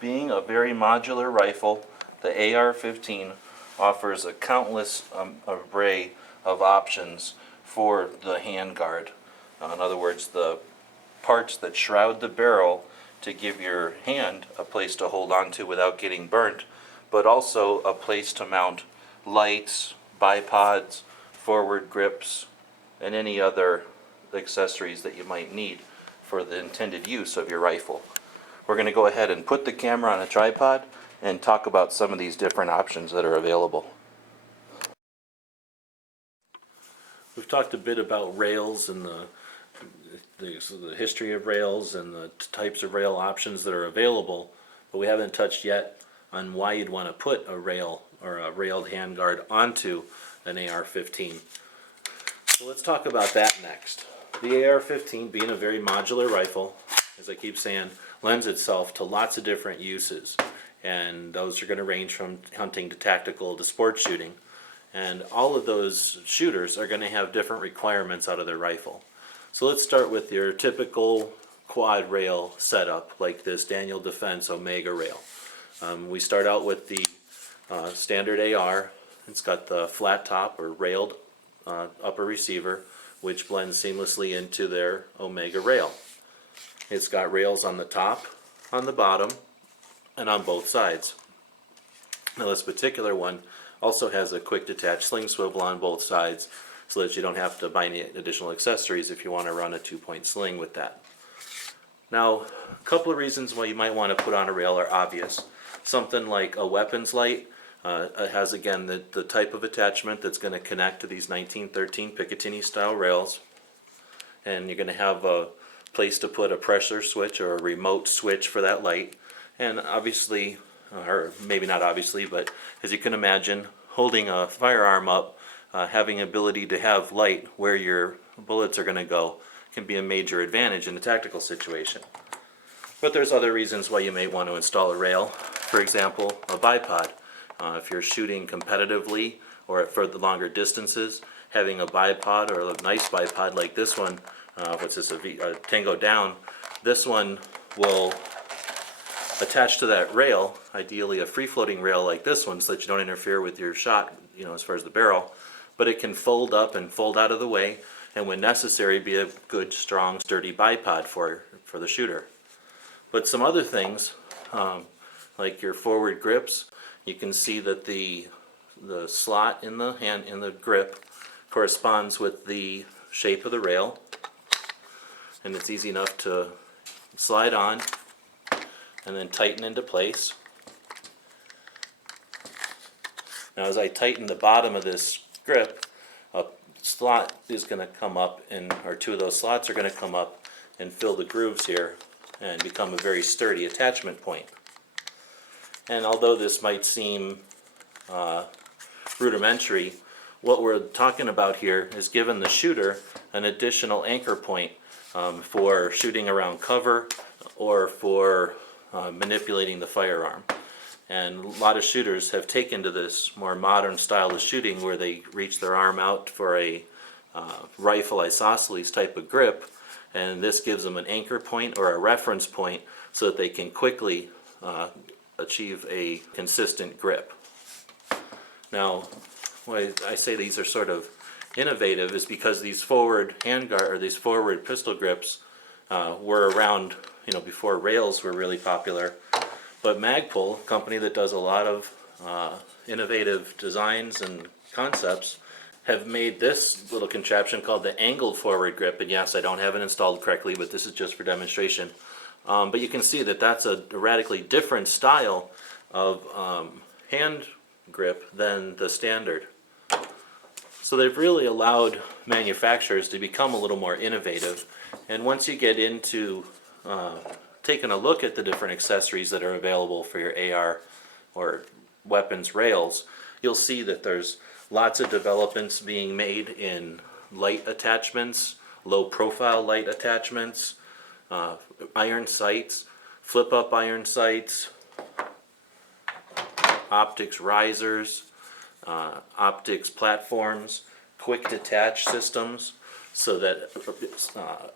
Being a very modular rifle, the AR-15 offers a countless array of options for the handguard. In other words, the parts that shroud the barrel to give your hand a place to hold on to without getting burnt, but also a place to mount lights, bipods, forward grips, and any other accessories that you might need for the intended use of your rifle. We're going to go ahead and put the camera on a tripod and talk about some of these different options that are available. We've talked a bit about rails and the history of rails and the types of rail options that are available, but we haven't touched yet on why you'd want to put a rail or a railed handguard onto an AR-15. So let's talk about that next. The AR-15, being a very modular rifle, as I keep saying, lends itself to lots of different uses, and those are going to range from hunting to tactical to sport shooting, and all of those shooters are going to have different requirements out of their rifle. So let's start with your typical quad rail setup, like this Daniel Defense Omega rail. We start out with the standard AR. It's got the flat top or railed upper receiver, which blends seamlessly into their Omega rail. It's got rails on the top, on the bottom, and on both sides. Now this particular one also has a quick detach sling swivel on both sides, so that you don't have to buy any additional accessories if you want to run a 2-point sling with that. Now, a couple of reasons why you might want to put on a rail are obvious. Something like a weapons light has, again, the type of attachment that's going to connect to these 1913 Picatinny style rails, and you're going to have a place to put a pressure switch or a remote switch for that light. And obviously, or maybe not obviously, but as you can imagine, holding a firearm up, having ability to have light where your bullets are going to go can be a major advantage in a tactical situation. But there's other reasons why you may want to install a rail. For example, a bipod. If you're shooting competitively or for the longer distances, having a bipod or a nice bipod like this one, what's this, a Tango Down, this one will attach to that rail, ideally a free-floating rail like this one, so that you don't interfere with your shot, as far as the barrel. But it can fold up and fold out of the way, and when necessary be a good, strong, sturdy bipod for the shooter. But some other things, like your forward grips, you can see that the slot in the grip corresponds with the shape of the rail, and it's easy enough to slide on and then tighten into place. Now as I tighten the bottom of this grip, a slot is going to come up, or two of those slots are going to come up and fill the grooves here and become a very sturdy attachment point. And although this might seem rudimentary, what we're talking about here is giving the shooter an additional anchor point for shooting around cover or for manipulating the firearm. And a lot of shooters have taken to this more modern style of shooting where they reach their arm out for a rifle isosceles type of grip, and this gives them an anchor point or a reference point so that they can quickly achieve a consistent grip. Now, why I say these are sort of innovative is because these forward handguard or these forward pistol grips were around, before rails were really popular. But Magpul, a company that does a lot of innovative designs and concepts, have made this little contraption called the angled forward grip. And yes, I don't have it installed correctly, but this is just for demonstration. But you can see that that's a radically different style of hand grip than the standard. So they've really allowed manufacturers to become a little more innovative. And once you get into taking a look at the different accessories that are available for your AR or weapons rails, you'll see that there's lots of developments being made in light attachments, low profile light attachments, iron sights, flip up iron sights, optics risers, optics platforms, quick detach systems. so that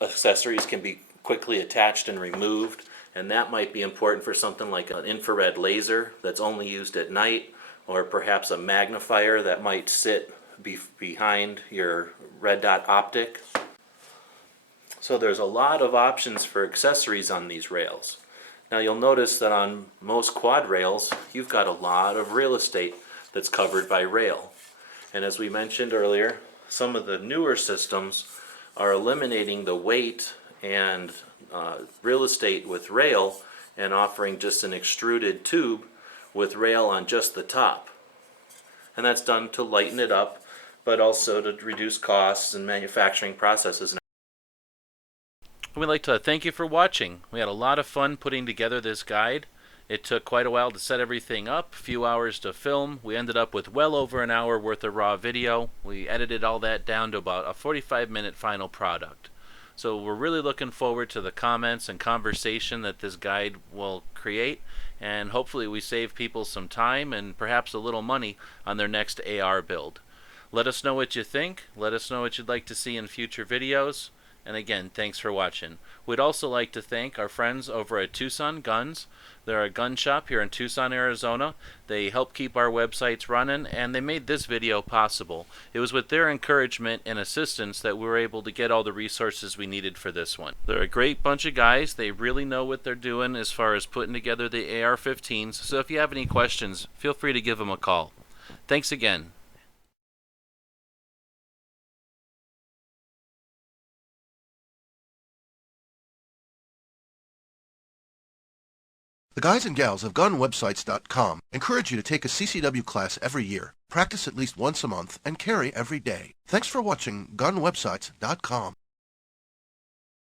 accessories can be quickly attached and removed. And that might be important for something like an infrared laser that's only used at night, or perhaps a magnifier that might sit behind your red dot optic. So there's a lot of options for accessories on these rails. Now you'll notice that on most quad rails, you've got a lot of real estate that's covered by rail. And as we mentioned earlier, some of the newer systems are eliminating the weight and real estate with rail and offering just an extruded tube with rail on just the top. And that's done to lighten it up, but also to reduce costs and manufacturing processes. We'd like to thank you for watching. We had a lot of fun putting together this guide. It took quite a while to set everything up, a few hours to film. We ended up with well over an hour worth of raw video. We edited all that down to about a 45-minute final product. So we're really looking forward to the comments and conversation that this guide will create, and hopefully we save people some time and perhaps a little money on their next AR build. Let us know what you think. Let us know what you'd like to see in future videos. And again, thanks for watching. We'd also like to thank our friends over at Tucson Guns. They're a gun shop here in Tucson, Arizona. They help keep our websites running, and they made this video possible. It was with their encouragement and assistance that we were able to get all the resources we needed for this one. They're a great bunch of guys. They really know what they're doing as far as putting together the AR-15s. So if you have any questions, feel free to give them a call. Thanks again. The guys and gals of GunWebsites.com encourage you to take a CCW class every year, practice at least once a month, and carry every day. Thanks for watching GunWebsites.com.